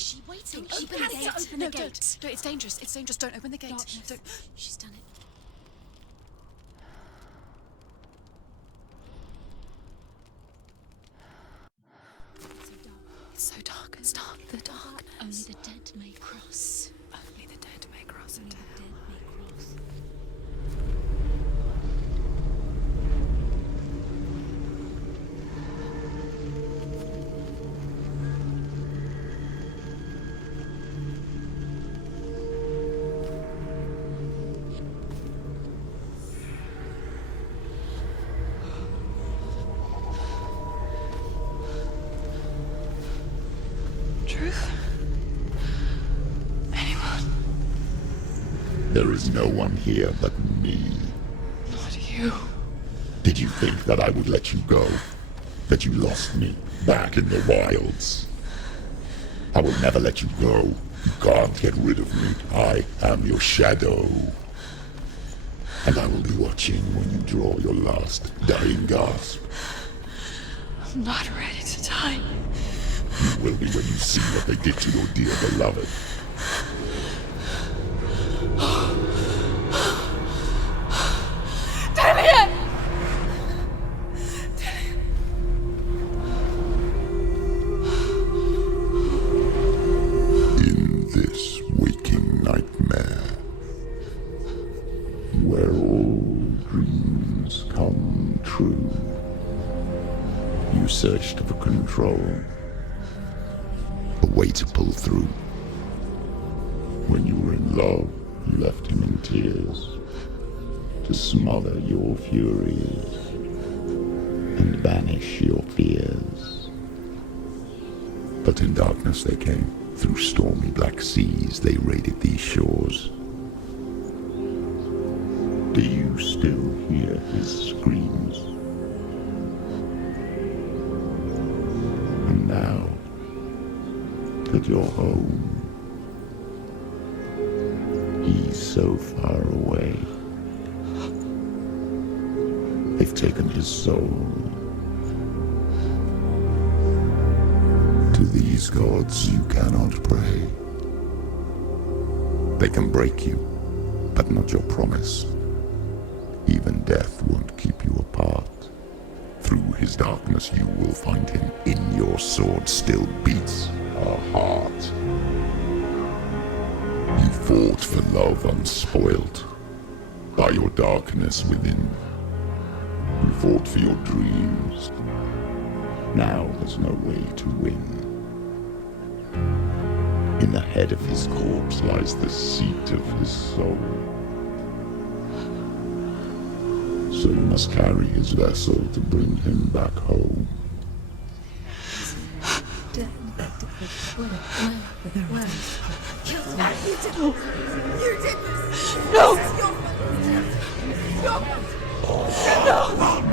she waiting? Don't Open the gate. open No, the gate. don't. It's dangerous. It's dangerous. Don't open the gate. Darkness. Don't. She's done it. It's so dark. It's dark. The darkness. Only the dead may cross. Only the dead may cross Only into the hell. dead may cross. Truth? Anyone? There is no one here but me. Not you. Did you think that I would let you go? That you lost me back in the wilds? I will never let you go. You can't get rid of me. I am your shadow. And I will be watching when you draw your last dying gasp. I'm not ready to die. You will be when you see what they did to your dear beloved. Damien! In this waking nightmare, where all dreams come true, you searched for control, a way to pull through. When you were in love, you left him in tears, to smother your furies and banish your fears. But in darkness they came, through stormy black seas they raided these shores. Do you still hear his screams? And now that you're home, he's so far away. They've taken his soul. To these gods you cannot pray. They can break you, but not your promise. Even death won't keep you apart. Through his darkness you will find him. In your sword still beats a heart. You fought for love unspoilt by your darkness within. You fought for your dreams. Now there's no way to win. In the head of his corpse lies the seat of his soul. So you must carry his vessel to bring him back home. You did this! No! This is your fault!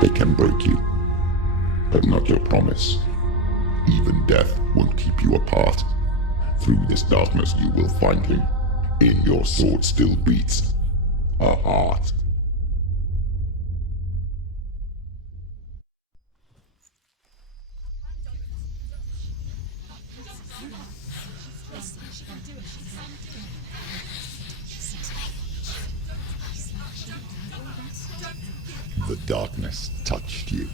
They can break you, but not your promise. Even death won't keep you apart. Through this darkness you will find him. In your sword still beats a heart. The darkness touched you.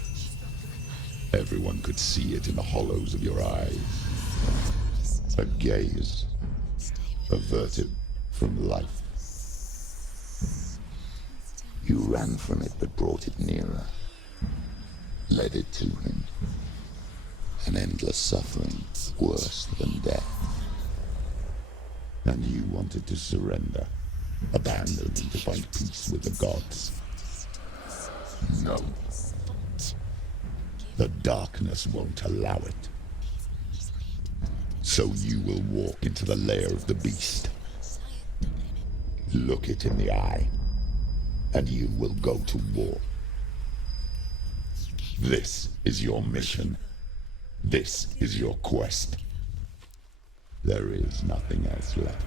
Everyone could see it in the hollows of your eyes. A gaze averted from life. You ran from it but brought it nearer. Led it to him. An endless suffering, worse than death. And you wanted to surrender, abandon and to find peace with the gods. No. The darkness won't allow it. So you will walk into the lair of the beast. Look it in the eye, and you will go to war. This is your mission. This is your quest. There is nothing else left.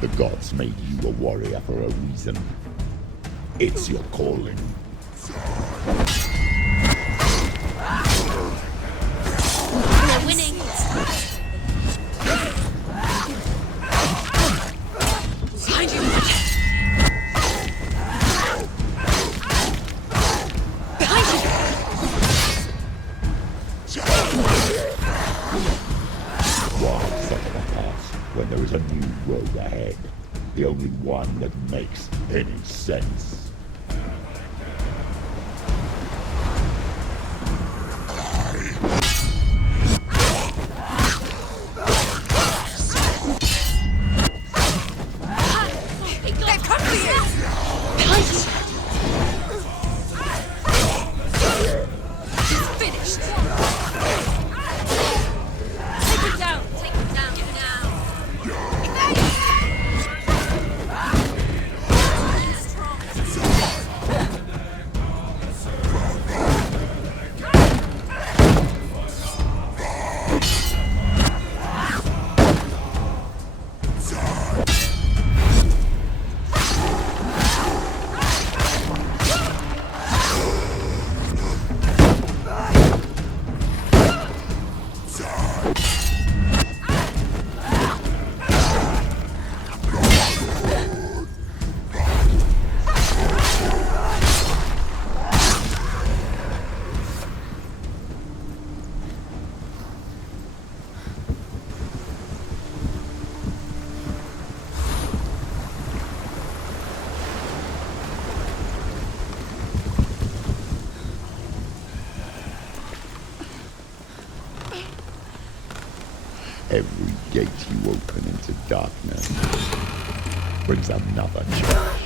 The gods made you a warrior for a reason. It's your calling. We're winning. Behind you! Behind you! Why suffer the past when there is a new road ahead? The only one that makes any sense. They've come for you. Behind you! Finished. Take him down. Take him down now. Every gate you open into darkness brings another change.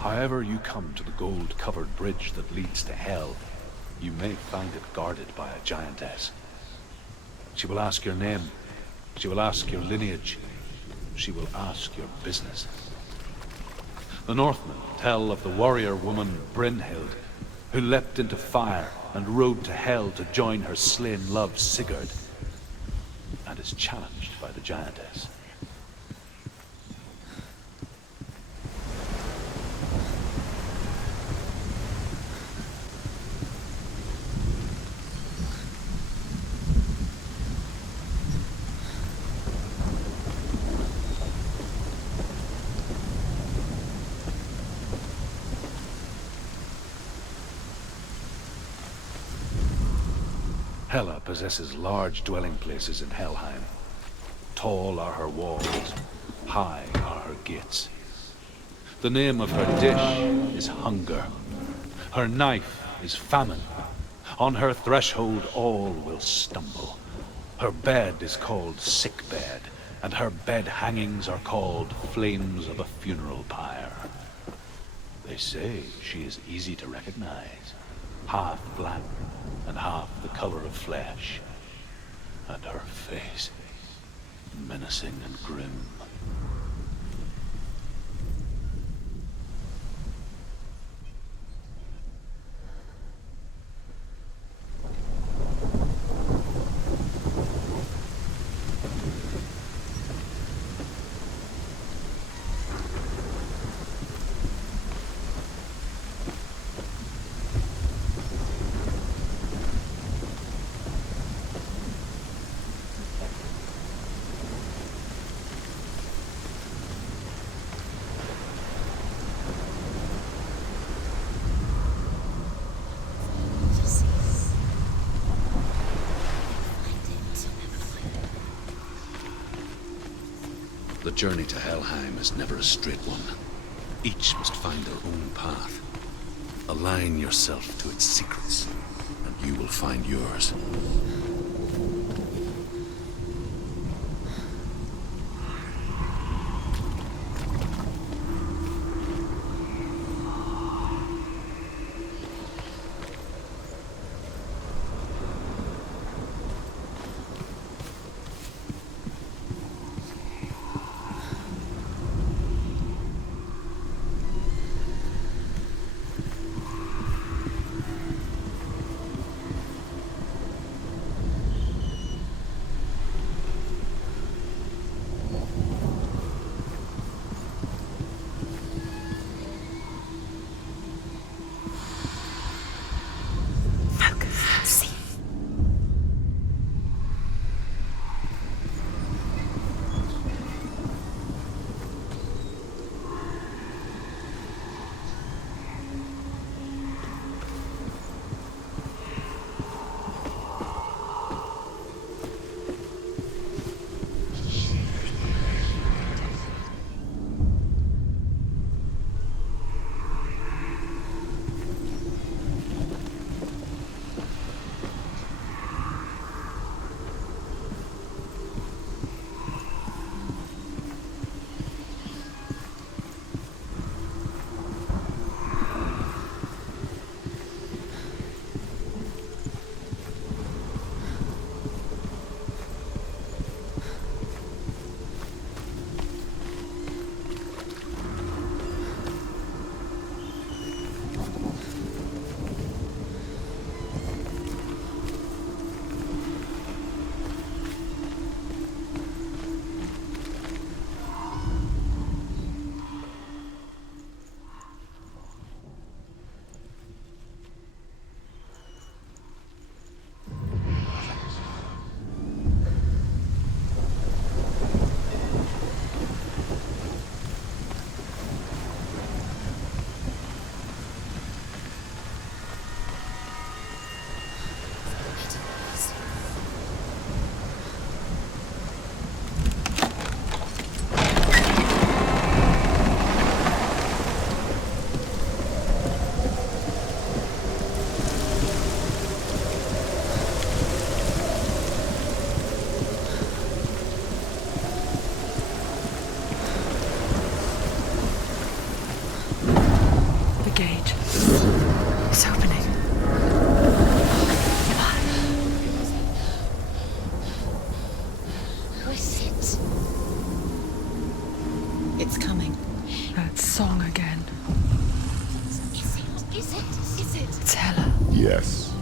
However you come to the gold-covered bridge that leads to Hell, you may find it guarded by a giantess. She will ask your name. She will ask your lineage. She will ask your business. The Northmen tell of the warrior woman Brynhild, who leapt into fire and rode to Hell to join her slain love Sigurd, and is challenged by the giantess. Hela possesses large dwelling places in Helheim. Tall are her walls, high are her gates. The name of her dish is hunger. Her knife is famine. On her threshold all will stumble. Her bed is called sick bed, and her bed hangings are called flames of a funeral pyre. They say she is easy to recognize, half black and half the color of flesh, and her face menacing and grim. The journey to Helheim is never a straight one. Each must find their own path. Align yourself to its secrets, and you will find yours. coming. That song again. Is it? It's Hela. Yes,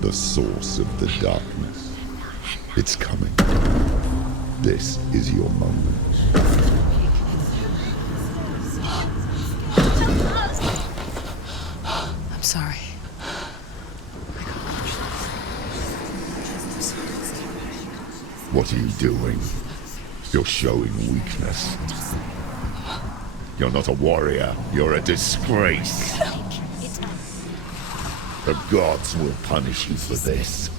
the source of the darkness. It's coming. This is your moment. I'm sorry. What are you doing? You're showing weakness. You're not a warrior. You're a disgrace. The gods will punish you for this.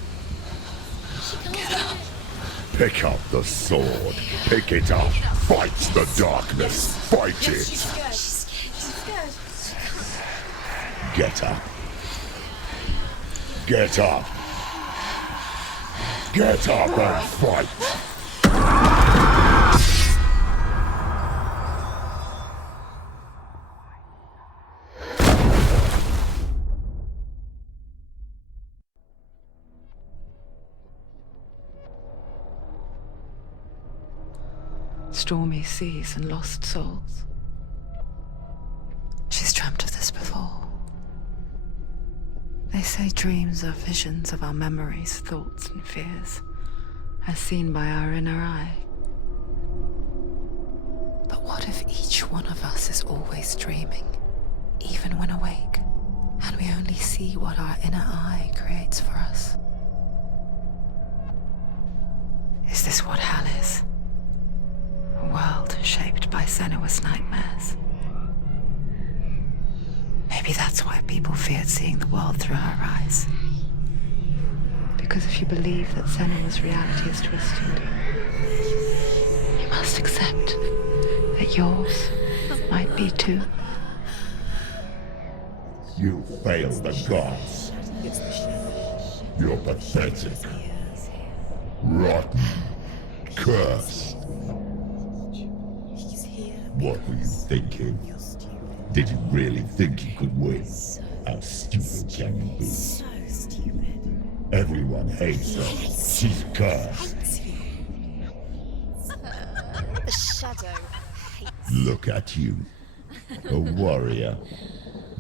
Pick up the sword. Pick it up. Fight the darkness. Fight it. Get up. Get up. Get up and fight. Stormy seas and lost souls. She's dreamt of this before. They say dreams are visions of our memories, thoughts, and fears, as seen by our inner eye. But what if each one of us is always dreaming, even when awake, and we only see what our inner eye creates for us? Is this what hell is? A world shaped by Senua's nightmares. Maybe that's why people feared seeing the world through her eyes. Because if you believe that Senua's reality is twisted, you must accept that yours might be too. You fail the gods. You're pathetic. Rotten. Cursed. What were you thinking? Did you really think you could win? How stupid can you be? So stupid. Everyone hates her. She's cursed. The shadow. Look at you. A warrior.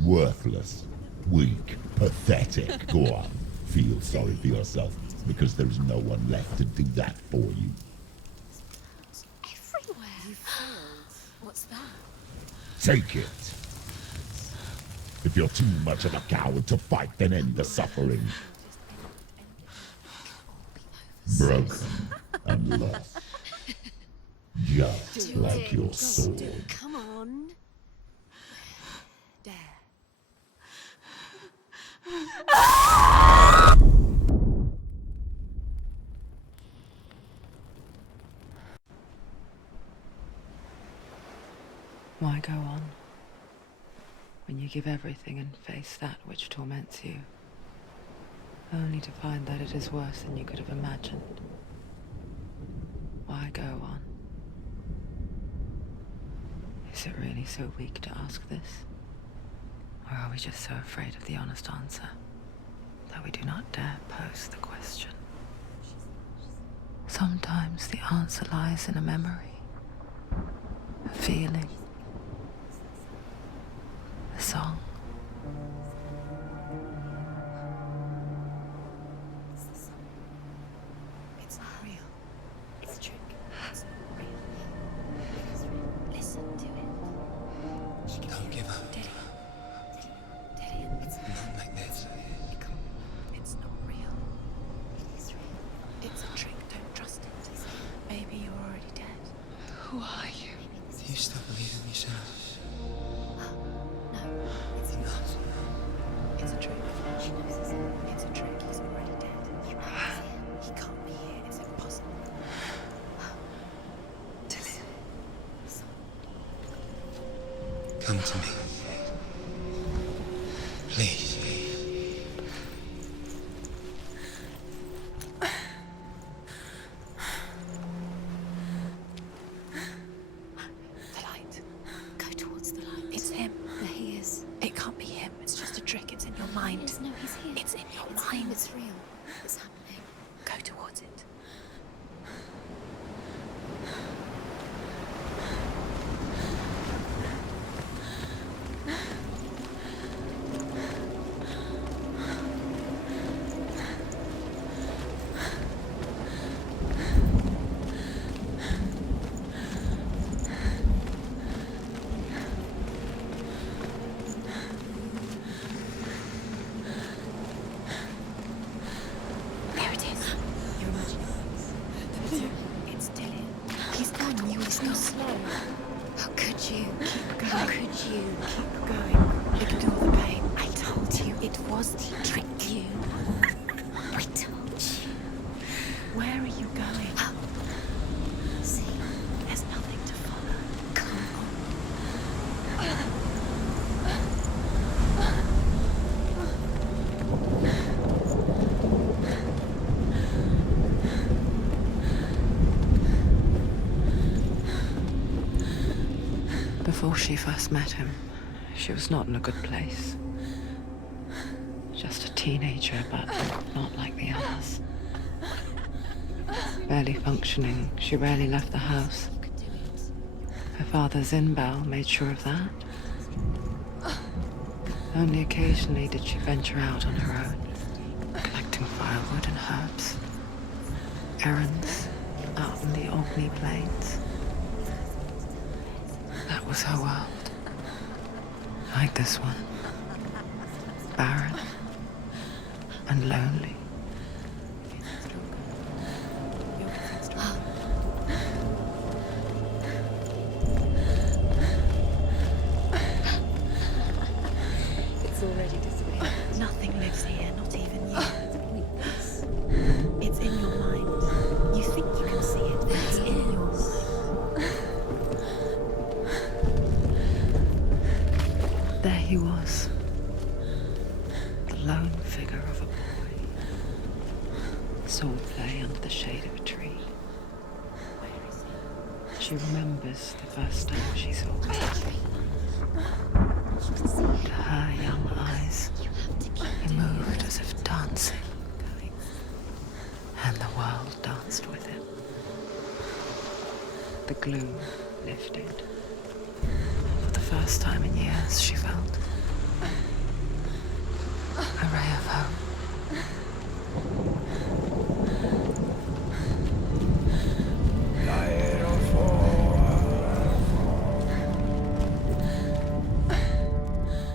Worthless. Weak. Pathetic. Go on. Feel sorry for yourself, because there is no one left to do that for you. Everywhere. You failed. What's that? Take it. If you're too much of a coward to fight, then end the suffering. Broken and lost. Just like your sword. Come on. Dare. Why go on when you give everything and face that which torments you, only to find that it is worse than you could have imagined? Why go on? Is it really so weak to ask this? Or are we just so afraid of the honest answer that we do not dare pose the question? Sometimes the answer lies in a memory, a feeling, a song. It's not real. It's a trick. It's not real. It's real. Listen to it. She can Don't give up. Daddy. Daddy. It's Not like this. It's not real. It is real. It's a trick. Don't trust it. Maybe you're already dead. Who are you? Do you still believe in yourself? No. It's Enough. It's a trick. She knows it's It's a trick. He's already dead. He can't be here. It's impossible. Come to me. Please. The light. Go towards the light. It's him. There he is. It can't be him. It's just a trick. It's in your mind. No, he's here. It's in your mind. It's real. It's happening. Go towards it. Could you keep going? Ignore the pain. I told you it was to trick you. I told you. Where are you going? See, there's nothing to follow. Come Before she first met him, she was not in a good place. Just a teenager, but not like the others. Barely functioning, she rarely left the house. Her father's in-bow made sure of that. Only occasionally did she venture out on her own, collecting firewood and herbs. Errands out in the Orkney Plains. That was her world. Like this one. Barren and lonely. It's already displayed. Nothing lives here, not even you. It's in your mind. You think you can see it, but it's in your mind. There he was. The lone figure of a boy. Swordplay under the shade of a tree. She remembers the first time she saw him. To her young eyes, he moved as if dancing. And the world danced with him. The gloom lifted. For the first time in years, she felt a ray of hope.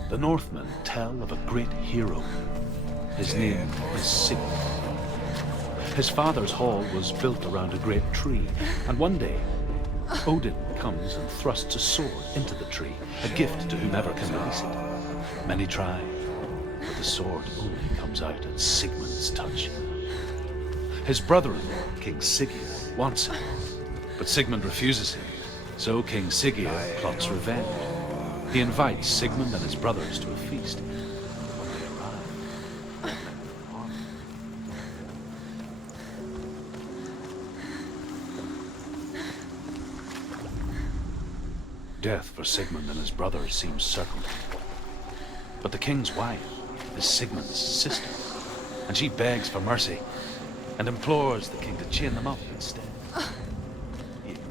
The Northmen tell of a great hero. His name is Sigmund. His father's hall was built around a great tree, and one day, Odin comes and thrusts a sword into the tree, a gift to whomever can release it. Many try, but the sword only comes out at Sigmund's touch. His brother-in-law, King Siggeir, wants him, but Sigmund refuses him, so King Siggeir plots revenge. He invites Sigmund and his brothers to a feast. When they arrive, death for Sigmund and his brothers seems certain. But the king's wife is Sigmund's sister, and she begs for mercy and implores the king to chain them up instead. He agrees.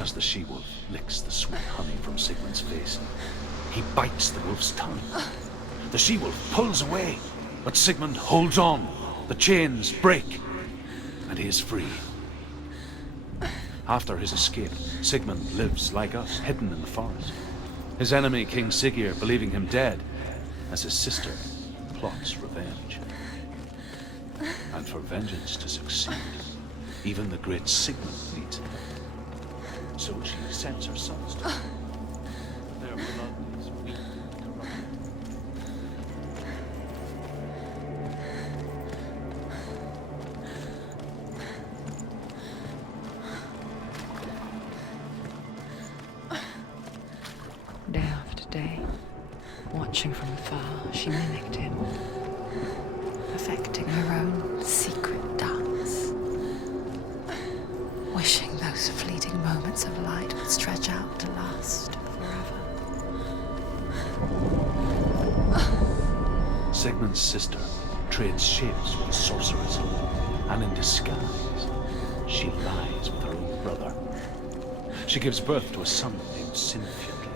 As the she-wolf licks the sweet honey from Sigmund's face, he bites the wolf's tongue. The she-wolf pulls away, but Sigmund holds on. The chains break, and he is free. After his escape, Sigmund lives like us, hidden in the forest. His enemy, King Siggeir, believing him dead, as his sister plots revenge. And for vengeance to succeed, even the great Sigmund needs it. So she sends her sons to him. Their blood is weak and corrupt. Day after day, watching from afar, she mimicked him, perfecting her own Sigmund's sister trades shapes with a sorceress, and in disguise, she lies with her own brother. She gives birth to a son named Sinfiotli.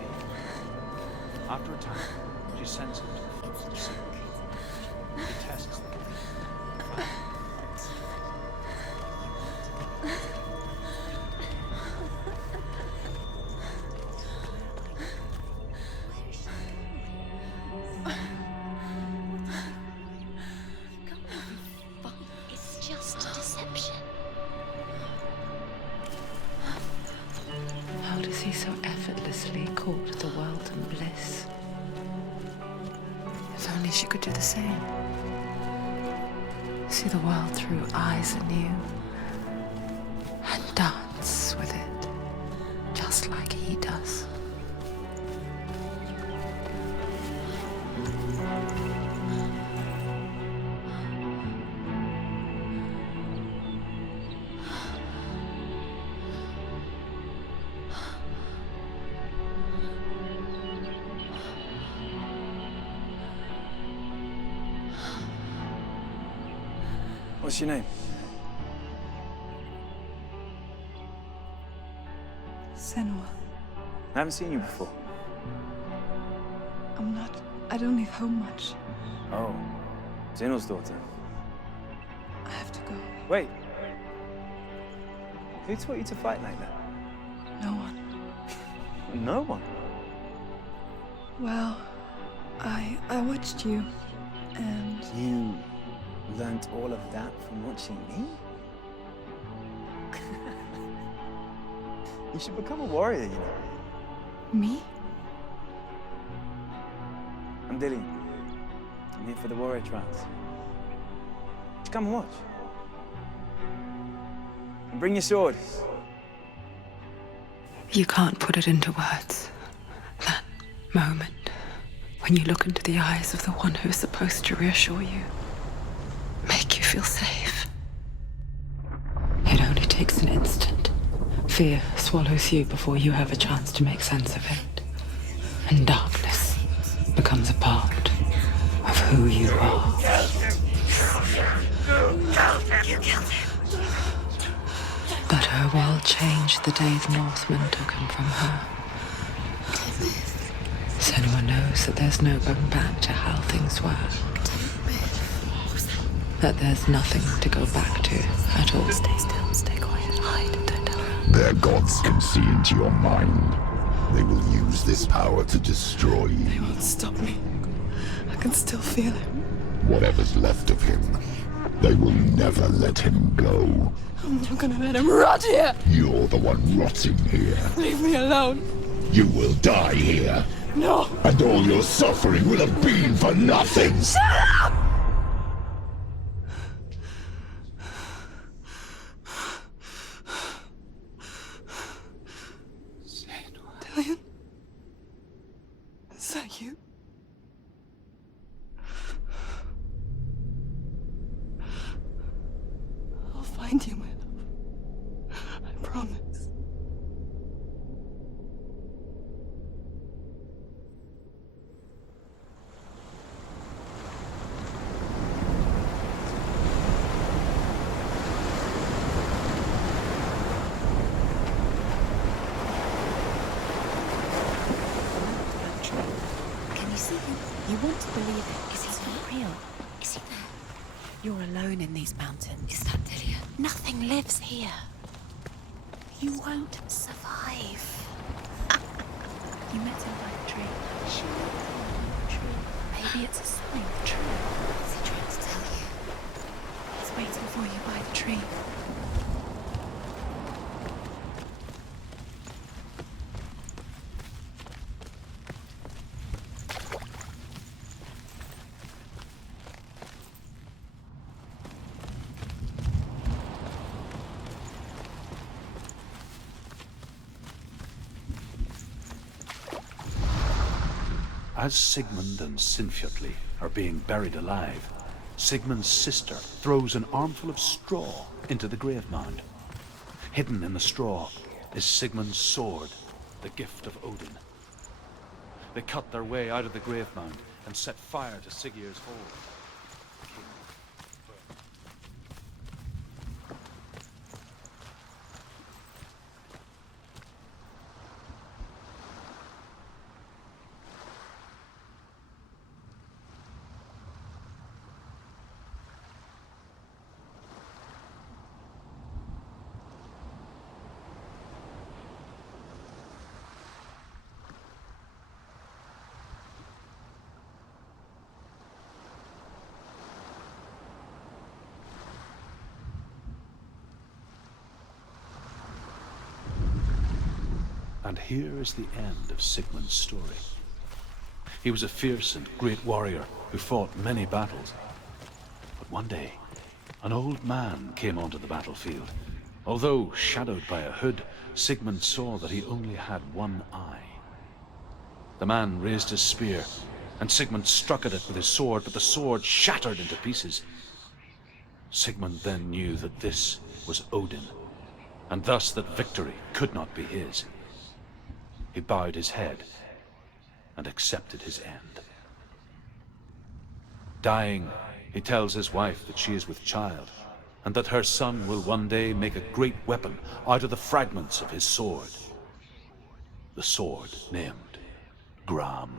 After a time, she sends him to the forest of Seguimos. He tests the boy. It's just deception. How does he so effortlessly court the world and bliss? If only she could do the same. See the world through eyes anew and dance with it, just like he does. What's your name? Senua. I haven't seen you before. I don't leave home much. Oh, Zenua's daughter. I have to go. Wait. Who taught you to fight like that? No one. No one. Well, I watched you, and You learnt all of that from watching me? You should become a warrior, you know. me? I'm Dillian. I'm here for the warrior trials. Just come and watch. And bring your sword. You can't put it into words. That moment when you look into the eyes of the one who is supposed to reassure you, make you feel safe. It only takes an instant. Fear swallows you before you have a chance to make sense of it. And darkness becomes a part of who you are. You killed him. But her world changed the day the Northmen took him from her. Senua knows that there's no going back to how things were. That there's nothing to go back to at all. Stay still, stay quiet, hide, don't tell her. Their gods can see into your mind. They will use this power to destroy They you. won't stop me. I can still feel him. Whatever's left of him, they will never let him go. I'm not gonna let him rot here. You're the one rotting here. Leave me alone. You will die here. No. And all your suffering will have been for nothing. Dillian? Is that you? I'll find you, my love. I promise. Can you see him? You want to believe it, is he not real? Is he there? You're alone in these mountains. Is that Dillian? Nothing lives here. You won't survive. You met him by the tree. She met him by the tree. Maybe it's a sign. True. What's he trying to tell you? He's waiting for you by the tree. As Sigmund and Sinfiotli are being buried alive, Sigmund's sister throws an armful of straw into the grave mound. Hidden in the straw is Sigmund's sword, the gift of Odin. They cut their way out of the grave mound and set fire to Siggeir's hall. And here is the end of Sigmund's story. He was a fierce and great warrior who fought many battles. But one day, an old man came onto the battlefield. Although shadowed by a hood, Sigmund saw that he only had one eye. The man raised his spear, and Sigmund struck at it with his sword, but the sword shattered into pieces. Sigmund then knew that this was Odin, and thus that victory could not be his. He bowed his head and accepted his end. Dying, he tells his wife that she is with child, and that her son will one day make a great weapon out of the fragments of his sword. The sword named Gram.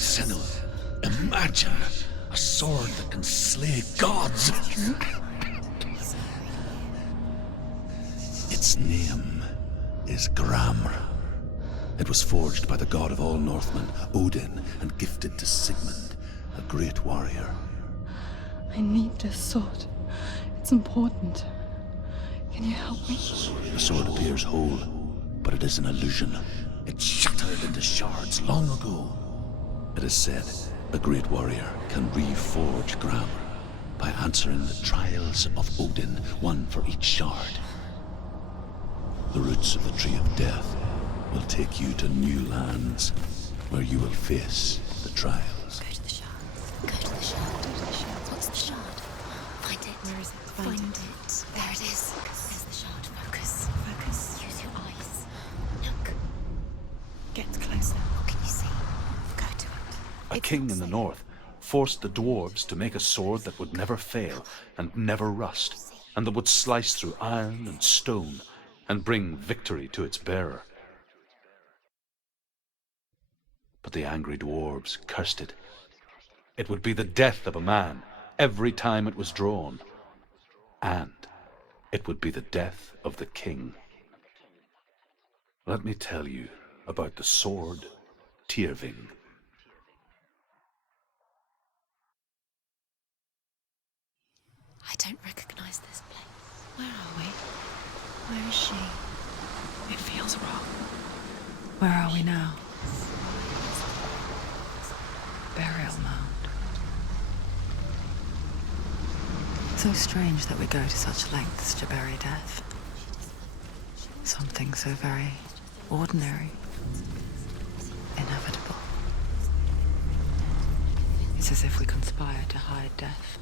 Senua, imagine a sword that can slay gods. Its name is Gramr. It was forged by the god of all Northmen, Odin, and gifted to Sigmund, a great warrior. I need this sword. It's important. Can you help me? The sword appears whole, but it is an illusion. It shattered into shards long ago. It is said a great warrior can reforge Gramr by answering the trials of Odin, one for each shard. The roots of the Tree of Death will take you to new lands where you will face the trials. Go to the shards. Go to the shard. Go to the shards. What's the shard? Find it. Where is it? Find it. There it is. There's the shard. Focus. Focus. Use your eyes. Look. Get closer. What can you see? Go to it. A king in the north forced the dwarves to make a sword that would never fail and never rust, and that would slice through iron and stone and bring victory to its bearer. But the angry dwarves cursed it. It would be the death of a man every time it was drawn, and it would be the death of the king. Let me tell you about the sword Tyrving. I don't recognize this place. Where are we? Where is she? It feels wrong. Where are we now? Burial mound. So strange that we go to such lengths to bury death. Something so very ordinary, inevitable. It's as if we conspire to hide death,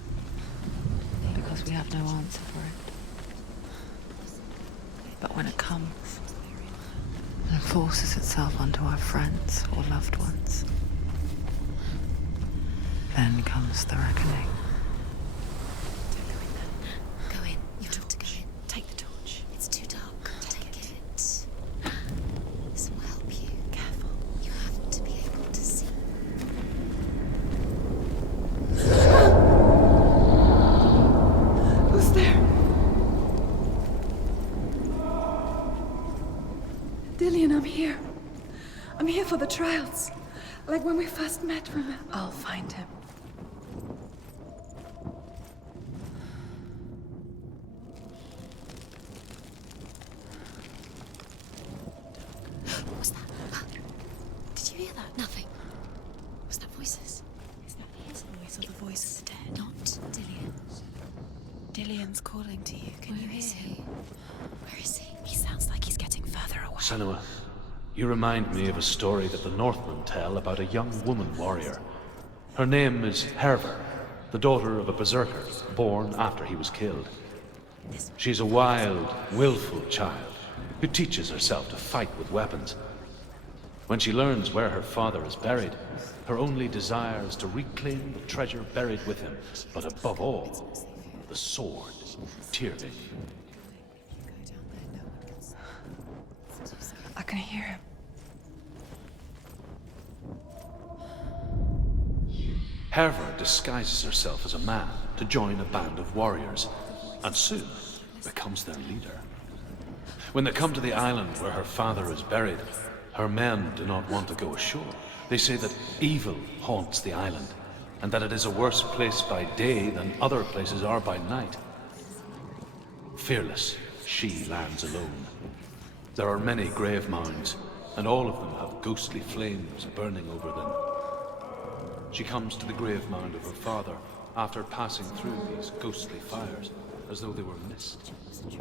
because we have no answer for it. But when it comes and forces itself onto our friends or loved ones, then comes the reckoning. Don't go in there. Go in. You have to go in. Take the torch. It's too dark. Take it. This will help you. Careful. You have to be able to see. Dillian, I'm here. I'm here for the trials. Like when we first met, remember? I'll find him. What was that? Did you hear that? Nothing. Was that voices? Is that his voice or the voice of the dead? Not Dillian's. Dillian's calling to you. Can you hear him? Where is he? He sounds like he's getting further away. Senua, you remind me of a story that the Northmen tell about a young woman warrior. Her name is Herver, the daughter of a berserker born after he was killed. She's a wild, willful child who teaches herself to fight with weapons. When she learns where her father is buried, her only desire is to reclaim the treasure buried with him, but above all, the sword, Tyrving. I can hear him. Herver disguises herself as a man to join a band of warriors, and soon becomes their leader. When they come to the island where her father is buried, her men do not want to go ashore. They say that evil haunts the island, and that it is a worse place by day than other places are by night. Fearless, she lands alone. There are many grave mounds, and all of them have ghostly flames burning over them. She comes to the grave mound of her father after passing through these ghostly fires, as though they were mist. The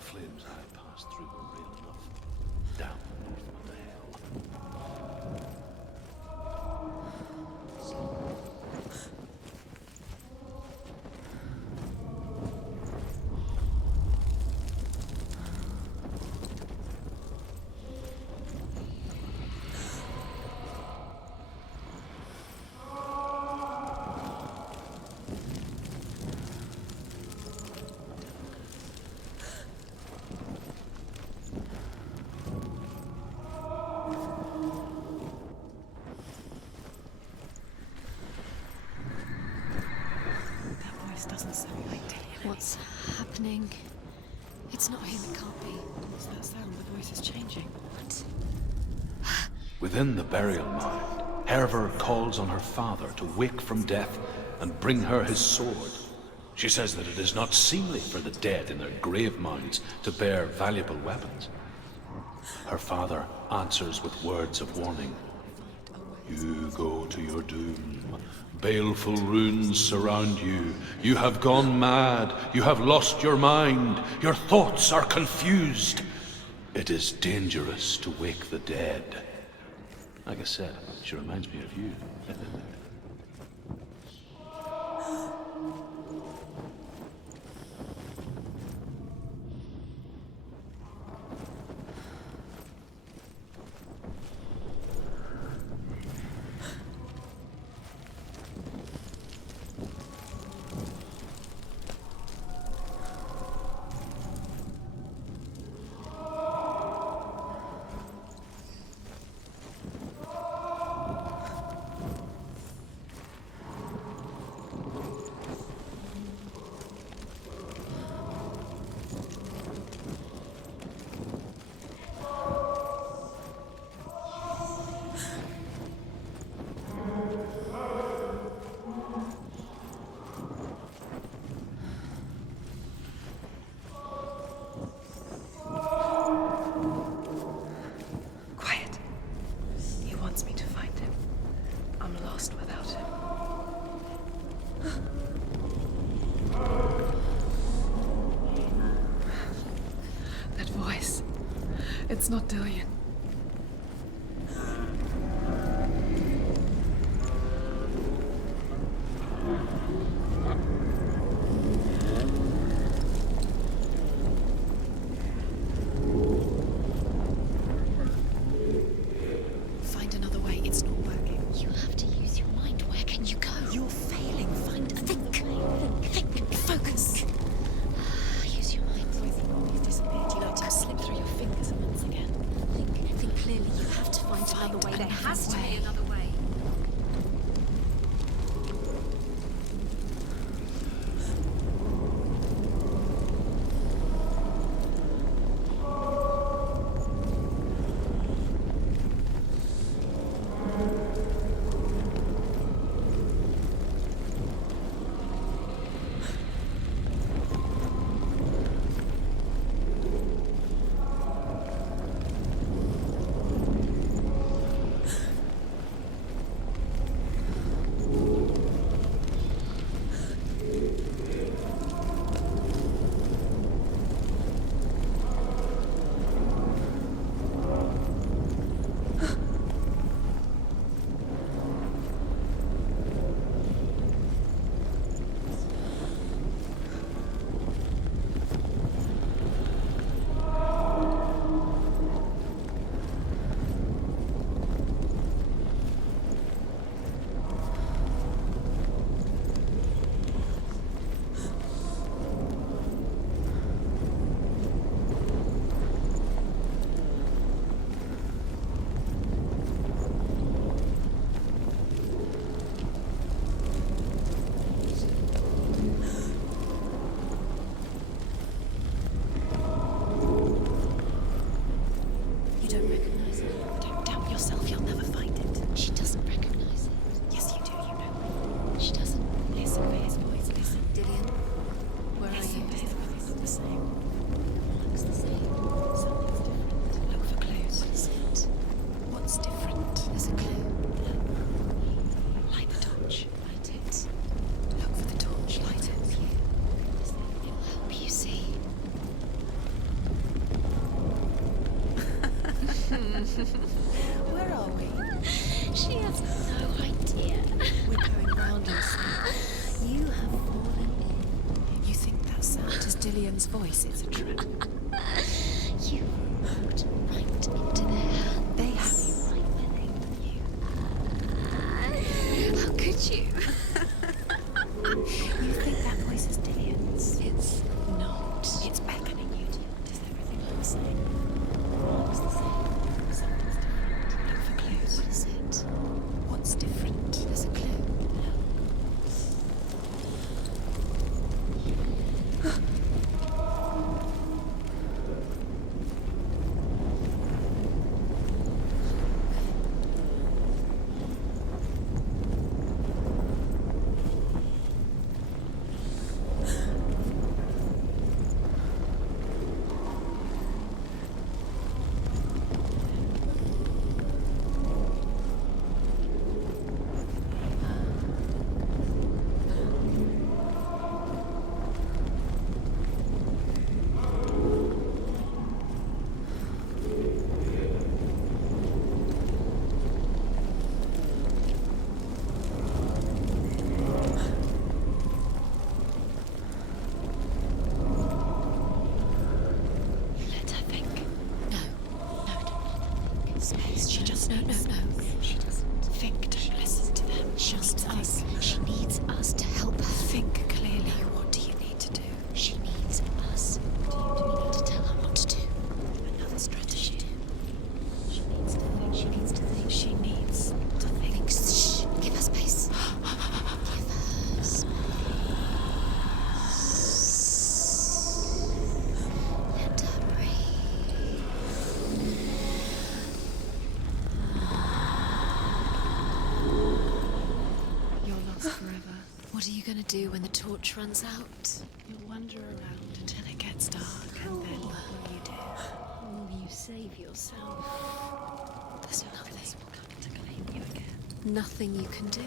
flames I passed through were real enough. Down north to hell. Doesn't sound like Dillian. What's happening? It's not him, it can't be. What's that sound? The voice is changing. What? Within the burial mound, Herver calls on her father to wake from death and bring her his sword. She says that it is not seemly for the dead in their grave mounds to bear valuable weapons. Her father answers with words of warning. You go to your doom. Baleful runes surround you. You have gone mad. You have lost your mind. Your thoughts are confused. It is dangerous to wake the dead. Like I said, she reminds me of you. It's not Dillian. Find another way. It's not working. You have to use your mind. Where can you go? You're failing. Think. Focus. Use your mind. He's disappeared. You let him slip through your fingers once again. Think. Where are we? She has no idea. We're going round in circles. You have fallen You think that sound is Dillion's voice? It's a trap. in. You walked right into their hands. They have you. Right beneath you. How could you? You think that voice is Dillion's? It's not. It's beckoning you to. Does everything look the same? Looks the same. Something's different. Look for clues. What is it? What's different? There's a clue. Let her think. No. No, don't Space. She just. No. She doesn't. Think. Don't listen to them. Just us. She needs us to help her. Think clearly. What do you need to do? She needs us. What do you need to tell her what to do? Another strategy. She needs to think. She needs to think. She needs to think. Shh. Give her space. Give her space. Let her breathe. You're lost forever. What are you gonna do when the torch runs out? You'll wander around until it gets dark, and then what will you do? Will you save yourself? There's nothing Coming to claim you again. Nothing you can do.